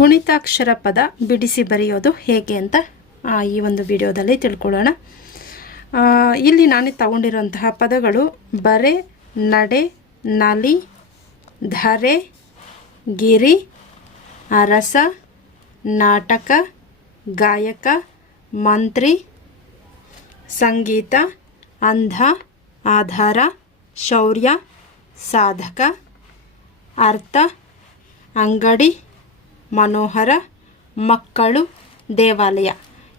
ಗುಣಿತಾಕ್ಷರ ಪದ ಬಿಡಿಸಿ ಬರೆಯೋದು ಹೇಗೆ ಅಂತ ಈ ಒಂದು ವಿಡಿಯೋದಲ್ಲಿ ತಿಳ್ಕೊಳ್ಳೋಣ. ಇಲ್ಲಿ ನಾನು ತಗೊಂಡಿರುವಂತಹ ಪದಗಳು ಬರೆ, ನಡೆ, ನಲಿ, ಧರೆ, ಗಿರಿ, ಅರಸ, ನಾಟಕ, ಗಾಯಕ, ಮಂತ್ರಿ, ಸಂಗೀತ, ಅಂಧ, ಆಧಾರ, ಶೌರ್ಯ, ಸಾಧಕ, ಅರ್ಥ, ಅಂಗಡಿ ಮನೋಹರ ಮಕ್ಕಳು ದೇವಾಲಯ.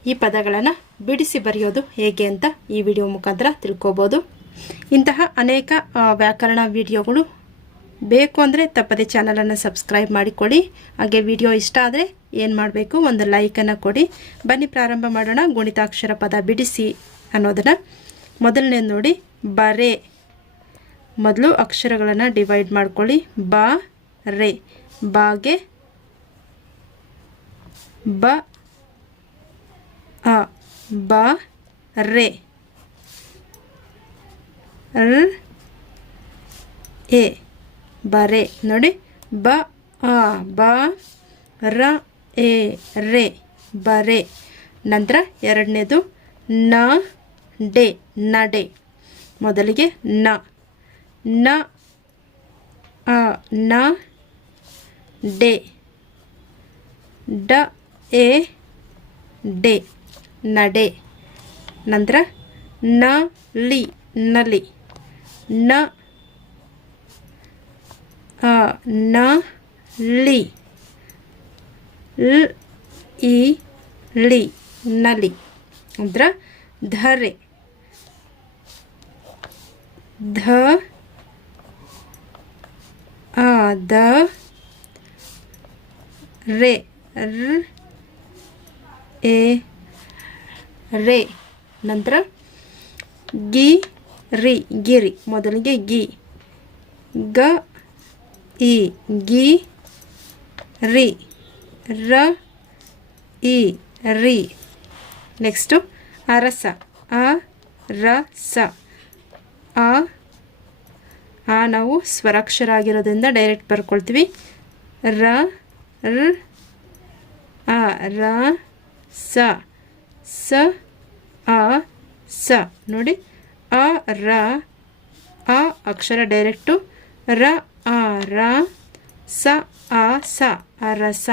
ಈ ಪದಗಳನ್ನು ಬಿಡಿಸಿ ಬರೆಯೋದು ಹೇಗೆ ಅಂತ ಈ ವಿಡಿಯೋ ಮುಖಾಂತರ ತಿಳ್ಕೊಬೋದು. ಇಂತಹ ಅನೇಕ ವ್ಯಾಕರಣ ವಿಡಿಯೋಗಳು ಬೇಕು ಅಂದರೆ ತಪ್ಪದೆ ಚಾನಲನ್ನು ಸಬ್ಸ್ಕ್ರೈಬ್ ಮಾಡಿಕೊಳ್ಳಿ. ಹಾಗೆ ವಿಡಿಯೋ ಇಷ್ಟ ಆದರೆ ಏನು ಮಾಡಬೇಕು? ಒಂದು ಲೈಕನ್ನು ಕೊಡಿ. ಬನ್ನಿ, ಪ್ರಾರಂಭ ಮಾಡೋಣ. ಗುಣಿತಾಕ್ಷರ ಪದ ಬಿಡಿಸಿ ಅನ್ನೋದನ್ನು ಮೊದಲನೇ ನೋಡಿ. ಬರೆ. ಮೊದಲು ಅಕ್ಷರಗಳನ್ನು ಡಿವೈಡ್ ಮಾಡ್ಕೊಳ್ಳಿ. ಬ, ರೇ. ಬಾಗೆ ಬ, ಅ, ಬ, ರೆ. ರ್, ಎ. ಬರೆ ನೋಡಿ, ಬ ಅ ಬ, ರ, ಎ, ರೇ. ಬರೆ ನಂತರ ಎರಡನೇದು ನ, ಡೆ. ನಡೆ ಮೊದಲಿಗೆ ನ. ನ, ಅ, ನ, ಡೆ. ಡ ಎ, ಡೆ, ನಡೆ. ನಂತರ ನ ಲಿ ನಲಿ ನ, ಅ, ನ ಲಿ, ಇ ಲಿ ನಲಿ ನಂತರ ಧರೆ. ಧ ದ, ರೇ, ರ್ ಎ, ರೇ. ನಂತರ ಗಿ, ರಿ. ಗಿರಿ ಮೊದಲಿಗೆ ಗಿ. ಗ, ಇ. ಗಿ, ರಿ. ರ, ಇ, ರಿ. ನೆಕ್ಸ್ಟು ಅರಸ. ಅ, ರ, ಸ. ಆ ಆ ನಾವು ಸ್ವರಾಕ್ಷರ ಆಗಿರೋದ್ರಿಂದ ಡೈರೆಕ್ಟ್ ಬರ್ಕೊಳ್ತೀವಿ. ರ ರ ಆ ರ ಸ ಸ, ಆ, ಸ. ನೋಡಿ ಅ ರ, ಆ ಅಕ್ಷರ ಡೈರೆಕ್ಟು, ರ, ಆ, ರ, ಸ, ಆ, ಸ ಅರಸ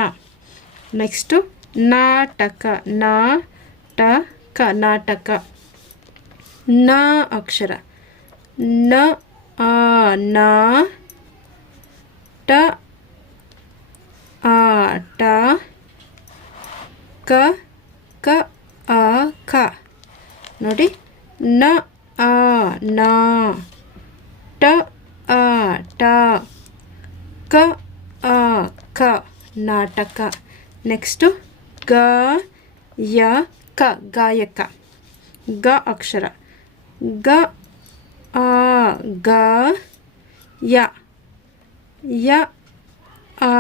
ನೆಕ್ಸ್ಟು, ನಾಟಕ ನಾಟಕ ನಾಟಕ. ನ ಅಕ್ಷರ. ನ, ಆ, ನ, ಟ, ಆ, ಟ, ಕ ಕ, ಆ, ಕ. ನೋಡಿ, ನ, ಆ, ನ. ಟ, ಆ, ಟ. ಕ, ಆ, ಕ. ನಾಟಕ. ನೆಕ್ಸ್ಟು, ಗ, ಯ, ಕ. ಗಾಯಕ. ಗ ಅಕ್ಷರ. ಗ, ಆ, ಗ, ಯ. ಯ, ಆ,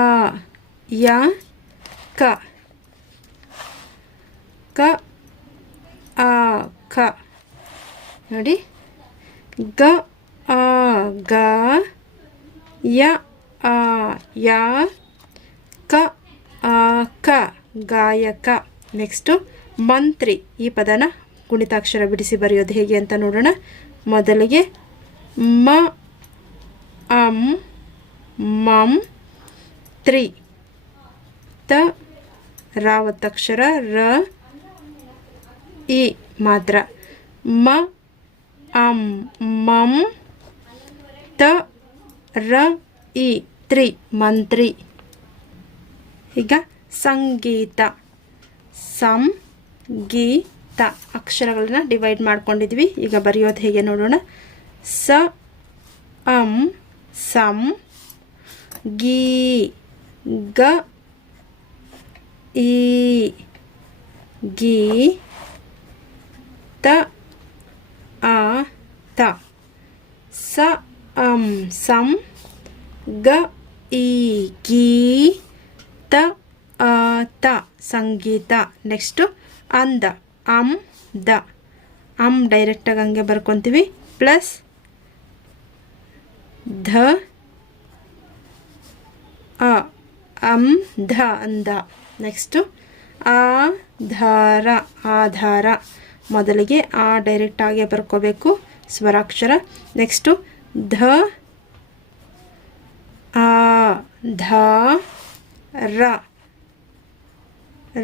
ಯ, ಕ. ಕ ಆ, ಕ. ನೋಡಿ. ಗ, ಆ, ಗ, ಯ, ಆ, ಯ, ಕ, ಆ, ಕ. ಗಾಯಕ. ನೆಕ್ಸ್ಟು ಮಂತ್ರಿ. ಈ ಪದನ ಗುಣಿತಾಕ್ಷರ ಬಿಡಿಸಿ ಬರೆಯೋದು ಹೇಗೆ ಅಂತ ನೋಡೋಣ. ಮೊದಲಿಗೆ ಮ, ಅಂ, ಮಂ, ತ್ರಿ. ತ ರಾವತ್ತಕ್ಷರ ರ ಇ ಮಾತ್ರ. ಮ, ಅಂ, ಮಂ, ತ, ರ, ಇ, ತ್ರಿ, ಮಂತ್ರಿ. ಈಗ ಸಂಗೀತ. ಸಂ ಗೀತ ಅಕ್ಷರಗಳನ್ನ ಡಿವೈಡ್ ಮಾಡ್ಕೊಂಡಿದ್ವಿ. ಈಗ ಬರೆಯೋದು ಹೇಗೆ ನೋಡೋಣ. ಸ, ಅಂ, ಸಂ, ಗೀ, ಗ, ಈ, ಗೀ ತ, ಆ, ತ. ಸ, ಅಂ, ಸಂ, ಗ, ಈ, ಕೀ, ತ, ಆ, ತ. ಸಂಗೀತ. ನೆಕ್ಸ್ಟು ಅಂದ ಅಂ, ದ. ಅಂ ಡೈರೆಕ್ಟಾಗಿ ಹಂಗೆ ಬರ್ಕೊತೀವಿ. ಪ್ಲಸ್ ಧ, ಅ, ಅಂ, ಧ ಅಂದ. ನೆಕ್ಸ್ಟು ಆಧಾರ. ಆಧಾರ. ಮೊದಲಿಗೆ ಆ ಡೈರೆಕ್ಟ್ ಆಗೇ ಬರ್ಕೋಬೇಕು. ಸ್ವರಾಕ್ಷರ. ನೆಕ್ಸ್ಟು ಧ ಆ, ಧ, ರ.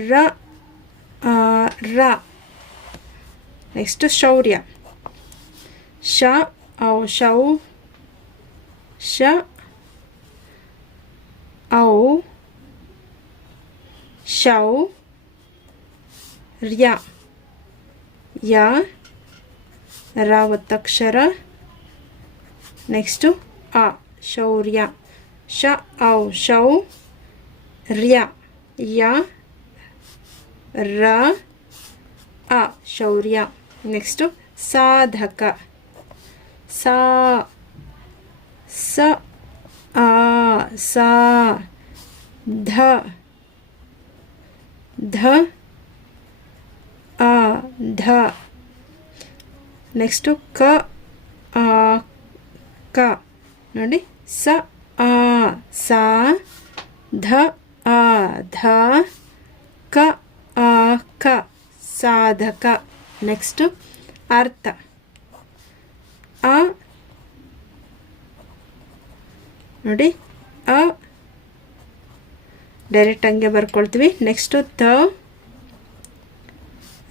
ರ ರ. ನೆಕ್ಸ್ಟು ಶೌರ್ಯ. ಶ, ಔ, ಶೌ, ಶ, ಔ ಶೌ ರ್ಯ ಯ ರ ಒತ್ತಕ್ಷರ ನೆಕ್ಸ್ಟು ಅ ಶೌರ್ಯ ಶ ಔ ಶೌ ರ್ಯ ಯ ರ ಅ ಶೌರ್ಯ ನೆಕ್ಸ್ಟು ಸಾಧಕ ಸಾ ಸ ಆ ಸಾ ಧ ಧ ಆ, ಧ. ನೆಕ್ಸ್ಟು ಕ, ಆ, ಕ. ನೋಡಿ, ಸ, ಆ, ಸ, ಧ, ಆ, ಧ, ಕ, ಆ, ಕ. ಸಾಧಕ. ನೆಕ್ಸ್ಟು ಅರ್ಥ. ಅ, ನೋಡಿ, ಅ. ಡೈರೆಕ್ಟ್ ಹಂಗೆ ಬರ್ಕೊಳ್ತೀವಿ. ನೆಕ್ಸ್ಟು ತ.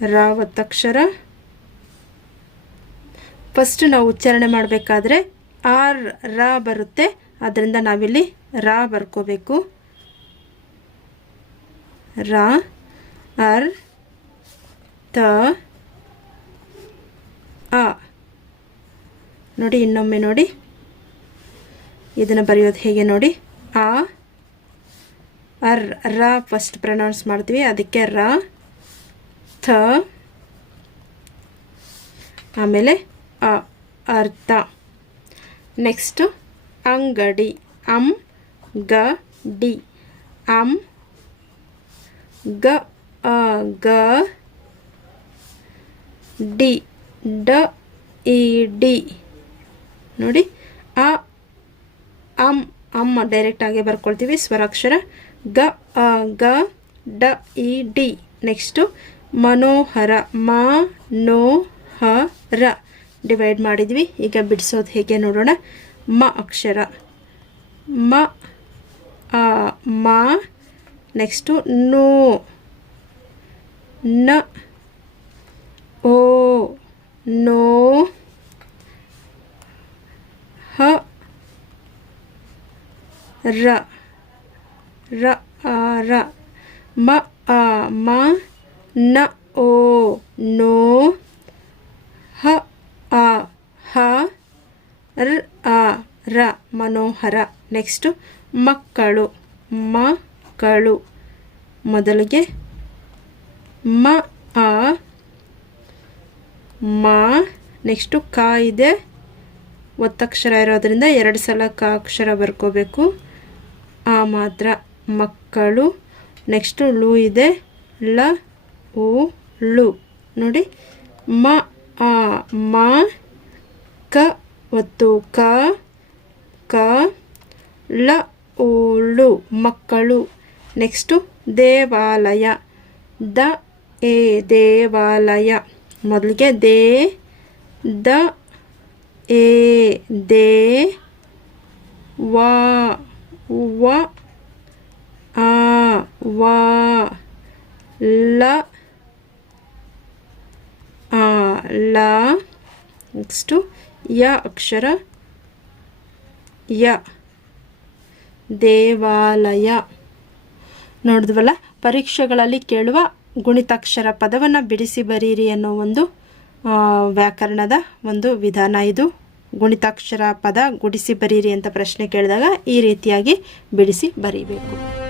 ರ ಒತ್ತಕ್ಷರ ಫಸ್ಟ್ ನಾವು ಉಚ್ಚಾರಣೆ ಮಾಡಬೇಕಾದ್ರೆ ಆರ್, ರ ಬರುತ್ತೆ. ಅದರಿಂದ ನಾವಿಲ್ಲಿ ರ ಬರ್ಕೋಬೇಕು. ರ, ಅರ್, ತ ಆ ನೋಡಿ, ಇನ್ನೊಮ್ಮೆ ನೋಡಿ. ಇದನ್ನು ಬರೆಯೋದು ಹೇಗೆ ನೋಡಿ? ಆ, ಅರ್, ರ ಫಸ್ಟ್ ಪ್ರೊನೌನ್ಸ್ ಮಾಡ್ತೀವಿ. ಅದಕ್ಕೆ ರ. ಥ ಆಮೇಲೆ ಅ ಅರ್ಥ ನೆಕ್ಸ್ಟ್ ಅಂಗಡಿ. ಅಂ, ಗ, ಡಿ. ಅಂ, ಗ, ಅ, ಗ, ಡಿ. ಡ, ಇ, ಡಿ. ನೋಡಿ, ಅ ಅಮ್ ಅಮ್ಮ ಡೈರೆಕ್ಟಾಗಿ ಬರ್ಕೊಳ್ತೀವಿ. ಸ್ವರಾಕ್ಷರ. ಗ, ಅ, ಗ, ಡ, ಇ, ಡಿ. ನೆಕ್ಸ್ಟು ಮನೋಹರ ಮಾ ನೋ ಹ ರ ಡಿವೈಡ್ ಮಾಡಿದ್ವಿ. ಈಗ ಬಿಡಿಸೋದು ಹೇಗೆ ನೋಡೋಣ. ಮ ಅಕ್ಷರ. ಮ, ಆ, ಮ ನೆಕ್ಸ್ಟು ನೋ. ನ, ಓ, ನೋ, ಹ, ರ ರ ರ. ಮ, ಆ, ಮ ನ, ಓ, ನೋ, ಹ, ಆ, ಹ, ರ, ಆ, ರ, ಮನೋಹರ. ನೆಕ್ಸ್ಟು ಮಕ್ಕಳು ಮಕ್ಕಳು. ಮೊದಲಿಗೆ ಮ, ಆ, ಮ. ನೆಕ್ಸ್ಟು ಕ ಇದೆ. ಒತ್ತಕ್ಷರ ಇರೋದರಿಂದ ಎರಡು ಸಲ ಕ ಅಕ್ಷರ ಬರ್ಕೋಬೇಕು. ಆ ಮಾತ್ರ ಮಕ್ಕಳು. ನೆಕ್ಸ್ಟು ಲು ಇದೆ. ಲ ಉ ಳು ನೋಡಿ, ಮ, ಆ, ಮ, ಕ ಒತ್ತು ಕ ಕ ಲ ಉ ಳು ಮಕ್ಕಳು. ನೆಕ್ಸ್ಟು, ದೇವಾಲಯ. ದ, ಎ, ದೇವಾಲಯ. ಮೊದಲಿಗೆ ದೇ, ದ, ಎ, ದೇ, ವ ವ, ಆ, ವ, ಲ ಲ, ನೆಕ್ಸ್ಟು, ಯ ಅಕ್ಷರ, ಯ. ದೇವಾಲಯ. ನೋಡಿದ್ವಲ್ಲ, ಪರೀಕ್ಷೆಗಳಲ್ಲಿ ಕೇಳುವ ಗುಣಿತಾಕ್ಷರ ಪದವನ್ನು ಬಿಡಿಸಿ ಬರೀರಿ ಅನ್ನೋ ಒಂದು ವ್ಯಾಕರಣದ ಒಂದು ವಿಧಾನ ಇದು. ಗುಣಿತಾಕ್ಷರ ಪದ ಗುಡಿಸಿ ಬರೀರಿ ಅಂತ ಪ್ರಶ್ನೆ ಕೇಳಿದಾಗ ಈ ರೀತಿಯಾಗಿ ಬಿಡಿಸಿ ಬರೀಬೇಕು.